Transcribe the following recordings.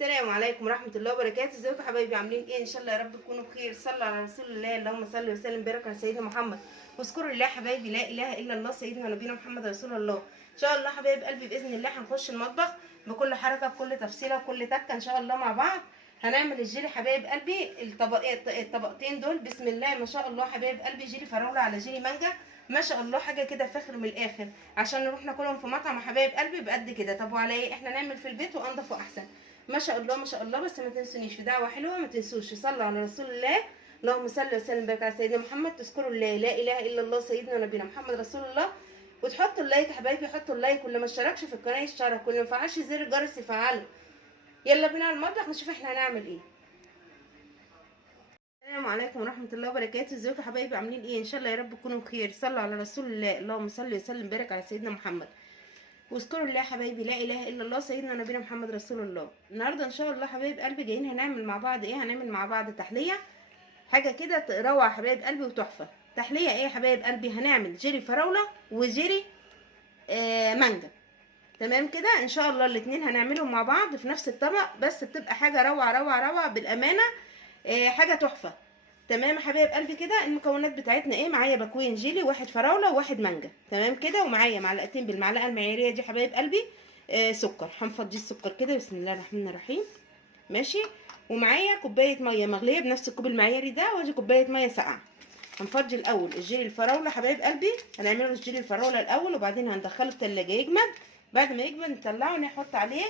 السلام عليكم ورحمه الله وبركاته. ازيكم يا حبايبي؟ عاملين ايه؟ ان شاء الله يا رب تكونوا بخير. صلوا على رسول الله، اللهم صل وسلم وبارك على سيدنا محمد. واذكروا الله حبايبي، لا اله الا الله سيدنا نبينا محمد رسول الله. ان شاء الله حبايب قلبي باذن الله هنخش المطبخ بكل حركه بكل تفصيله بكل تكه ان شاء الله مع بعض. هنعمل الجيلي حبايب قلبي، الطبقتين دول بسم الله ما شاء الله حبايب قلبي، جيلي فراوله على جيلي مانجا، ما شاء الله حاجه كده فخر من الاخر، عشان نروح ناكلهم في مطعم حبايب قلبي بقد كده. طب وعلى ايه؟ احنا نعمل في البيت وانضف واحسن. ما شاء الله ما شاء الله. بس ما تنسونيش في دعوه حلوه، ما تنسوش تصلوا على رسول الله، اللهم صل وسلم وبارك على سيدنا محمد. تذكروا الله، لا اله الا الله سيدنا نبينا محمد رسول الله. وتحطوا اللايك يا حبايبي، حطوا اللايك، واللي ما اشتركش في القناه يشترك، واللي ما فعلش زر الجرس يفعله. يلا بينا على المطبخ نشوف احنا هنعمل ايه. السلام عليكم ورحمه الله وبركاته. ازيكم يا حبايبي؟ عاملين ايه؟ ان شاء الله يا رب تكونوا بخير. صلوا على رسول الله، اللهم صل وسلم وبارك على سيدنا محمد. واذكروا الله حبايبي، لا اله الا الله سيدنا نبينا محمد رسول الله. النهارده ان شاء الله حبايب قلبي جايين هنعمل مع بعض ايه؟ هنعمل مع بعض تحليه، حاجه كده روعه حبايب قلبي وتحفه. تحليه ايه يا حبايب قلبي؟ هنعمل جيلي فراوله وجيلي مانجا. تمام كده ان شاء الله الاتنين هنعملهم مع بعض في نفس الطبق، بس بتبقى حاجه روعه روعه روعه بالامانه، حاجه تحفه. تمام يا حبايب قلبي كده. المكونات بتاعتنا ايه؟ معايا باكوين جيلي، واحد فراوله وواحد مانجا. تمام كده. ومعايا معلقتين بالمعلقه المعياريه دي حبايب قلبي سكر. هنفضي السكر كده بسم الله الرحمن الرحيم. ماشي. ومعايا كوبايه ميه مغليه بنفس الكوب المعياري ده، ودي كوبايه ميه ساقعه. هنفضي الاول الجيلي الفراوله حبايب قلبي، هنعمله الجيلي الفراوله الاول وبعدين هندخله التلاجة يجمد. بعد ما يجمد نطلعه ونحط عليه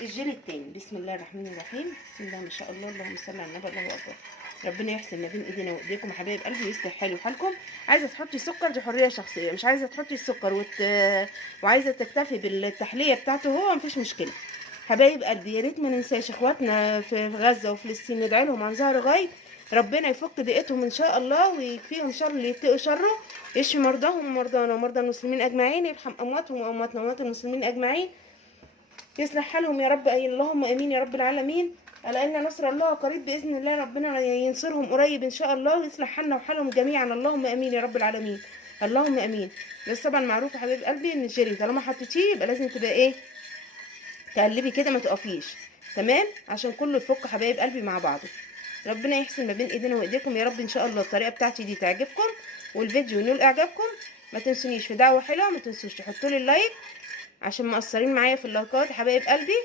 الجيلي التاني. بسم الله الرحمن الرحيم. بسم الله ما شاء الله، اللهم صل على النبي، الله اكبر. ربنا يحسن ما بين ايدينا وايديكم يا حبايب قلبي ويصلح حالي وحالكم. عايزه تحطي سكر دي حريه شخصيه، مش عايزه تحطي السكر وعايزه تكتفي بالتحليه بتاعته هو مفيش مشكله. حبايب قلبي يا ريت ما ننساش اخواتنا في غزه وفلسطين، ندعي لهم عن ظهر غيب، ربنا يفك ضيقتهم ان شاء الله ويكفيهم شر اللي يتقوا شره، يشفي مرضاهم ومرضانا ومرضى المسلمين اجمعين، يرحم امواتهم وامواتنا واموات المسلمين اجمعين، يصلح حالهم يا رب. اللهم امين يا رب العالمين. الا ان نصر الله قريب باذن الله، ربنا ينصرهم قريب ان شاء الله ويصلح حالنا وحالهم جميعا. اللهم امين يا رب العالمين، اللهم امين. بس طبعا معروف يا حبيب قلبي ان الجيلي طالما حطيتيه يبقى لازم تبقى ايه؟ تقلبي كده ما تقفيش. تمام، عشان كله يفك حبايب قلبي مع بعضه. ربنا يحسن ما بين ايدينا وايديكم يا رب ان شاء الله. الطريقه بتاعتي دي تعجبكم والفيديو ينول اعجابكم. ما تنسونيش في دعوه حلوه، ما تنسوش تحطوا لي اللايك عشان مقصرين معايا في اللايكات يا حبايب قلبي.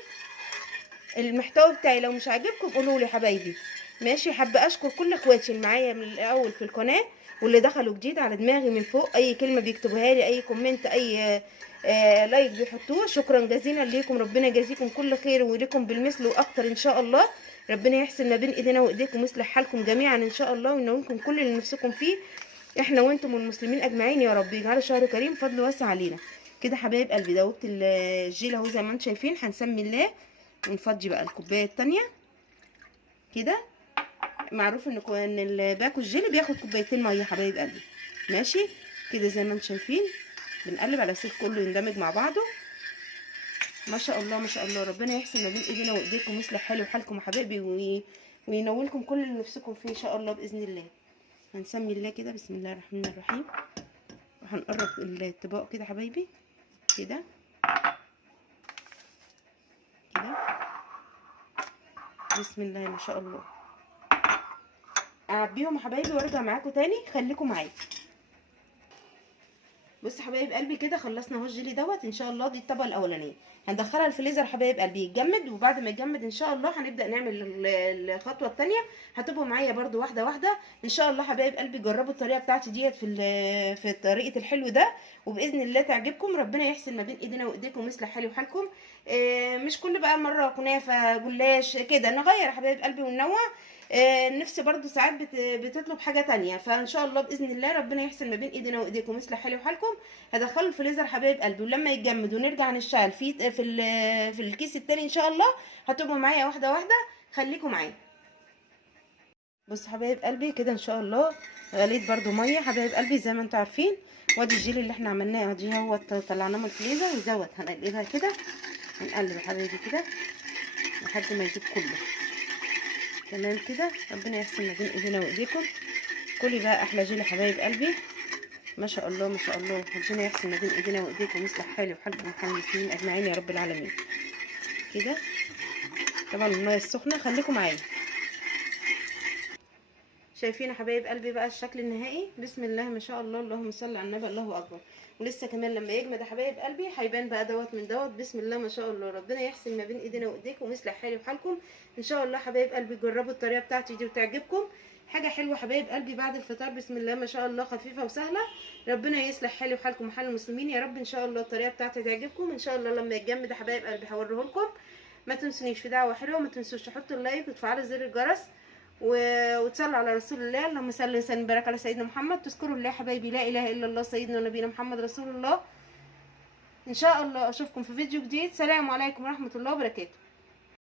المحتوى بتاعي لو مش عاجبكم قولوا لي حبايبي. ماشي. حابه اشكر كل اخواتي اللي معايا من الاول في القناه واللي دخلوا جديد على دماغي من فوق، اي كلمه بيكتبوها لي، اي كومنت، اي لايك بيحطوه، شكرا جزيلا ليكم. ربنا يجازيكم كل خير ويريكم بالمثل واكتر ان شاء الله. ربنا يحسن ما بين ايدينا وايديكم ويصلح حالكم جميعا ان شاء الله وينولكم كل اللي نفسكم فيه، احنا وانتم والمسلمين اجمعين يا رب. يجعل شهر كريم فضل واسع علينا كده حبايب قلبي. دوبت الجيل اهو زي ما انتم شايفين. هنسمي الله ونفضي بقى الكوبايه التانيه كده. معروف ان الباكو الجيلي بياخد كوبايتين ميه حبايب قلبي. ماشي كده زي ما انتم شايفين. بنقلب على اساس كله يندمج مع بعضه. ما شاء الله ما شاء الله. ربنا يحسن ما بين ايدينا وايديكم ويصلح حالي وحالكم يا حبايبي وينولكم كل اللي نفسكم فيه ان شاء الله باذن الله. هنسمي الله كده بسم الله الرحمن الرحيم. وهنقرب الطباق كده حبايبي كده كده بسم الله ما شاء الله. اعبيهم يا حبايبي وارجع معاكم تاني، خليكم معايا. بص حبايب قلبي كده خلصنا اهو الجيلي دوت ان شاء الله. دي الطبقه الاولانيه هندخلها الفريزر حبايب قلبي يتجمد، وبعد ما يتجمد ان شاء الله هنبدا نعمل الخطوه الثانيه. هتبقوا معايا برده واحده واحده ان شاء الله حبايب قلبي. جربوا الطريقه بتاعتي ديت في طريقه الحلو ده وباذن الله تعجبكم. ربنا يحسن ما بين ايدينا وايديكم ويصلح حالي وحالكم. مش كل بقى مره كنافه جلاش كده، نغير يا حبايب قلبي وننوع. نفسي برضو ساعات بتطلب حاجه تانية، فان شاء الله باذن الله ربنا يحسن ما بين ايدينا وايديكم ويصلح حالي وحالكم. هدخله الفريزر حبايب قلبي، ولما يتجمد ونرجع نشتغل في الكيس التاني ان شاء الله. هتبقوا معايا واحده واحده، خليكم معايا. بص حبايب قلبي كده ان شاء الله غليت برضو ميه حبايب قلبي زي ما انتم عارفين. وادي الجيلي اللي احنا عملناه ادي هو طلعناه من الفريزر وزود. هنقلبها كده، هنقلب يا حبايبي كده لحد ما يجيب كله. تمام كده. ربنا يحسن ما بين ايدينا وايديكم. كلي بقى احلى جيلي حبايب قلبي. ما شاء الله ما شاء الله. ربنا يحسن ما بين ايدينا وايديكم ويصلح حالي وحالكم وحال المسلمين اجمعين يا رب العالمين. كده طبعا الميه السخنه. خليكم معايا. شايفين يا حبايب قلبي بقى الشكل النهائي؟ بسم الله ما شاء الله، اللهم صل على النبي، الله اكبر. ولسه كمان لما يجمد يا حبايب قلبي هيبان بقى دوت من دوت. بسم الله ما شاء الله، ربنا يحسن ما بين ايدينا وايديكم ويصلح حالي وحالكم ان شاء الله. حبايب قلبي جربوا الطريقه بتاعتي دي وتعجبكم. حاجه حلوه حبايب قلبي بعد الفطار، بسم الله ما شاء الله، خفيفه وسهله. ربنا يصلح حالي وحالكم وحال المسلمين يا رب. ان شاء الله الطريقه بتاعتي تعجبكم ان شاء الله. لما يتجمد يا حبايب قلبي هوريه لكم. ما تنسونيش في دعوه حلوه، ما تنسوش تحطوا اللايك وتفعلوا زر الجرس وتصلوا على رسول الله. اللهم صل وسلم وبارك على سيدنا محمد. تذكروا الله حبايبي، لا اله الا الله سيدنا ونبينا محمد رسول الله. ان شاء الله اشوفكم في فيديو جديد. سلام عليكم ورحمه الله وبركاته.